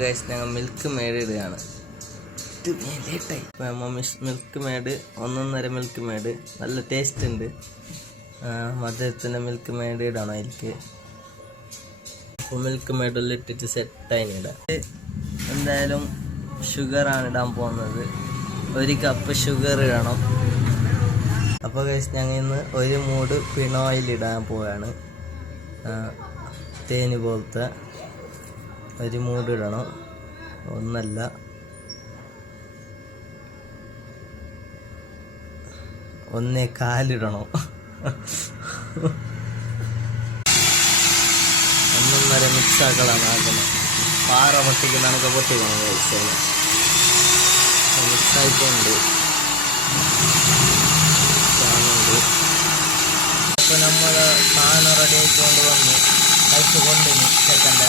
Guys ഞങ്ങൾ milk made ഇടുകയാണ്. Milk made 1.5 milk made നല്ല ടേസ്റ്റ് ഉണ്ട്. മധുരത്തിൻ്റെ മിൽക്ക് മെയ്ഡ് ഇടണം അതിലേക്ക്. അപ്പോൾ മിൽക്ക് മെയ്ഡെല്ലാം ഇട്ടിട്ട് സെറ്റായി ഇടാം. എന്തായാലും ഷുഗറാണ് ഇടാൻ പോകുന്നത്. 1 കപ്പ് ഷുഗർ ഇടണം. അപ്പോൾ ഗൈസ് ഞങ്ങൾ ഇന്ന് 1 മൂട് പിനോയിൽ ഇടാൻ പോവുകയാണ്. തേന് പോലത്തെ 1 മൂട് ഇടണം. 1 അല്ല 1.25 ഇടണം. 1.5 മിക്സ് ആക്കലാണ് ആക്കുന്നത്. പാറ പൊട്ടിക്ക് നമുക്ക് പൊട്ടിക്കണം. മിക്സായിട്ടുണ്ട്. അപ്പോൾ നമ്മൾ സാധനം റെഡി ആയിക്കൊണ്ട് വന്നു കഴിച്ചു കൊണ്ടിരുന്നു. ചെക്കൻ്റെ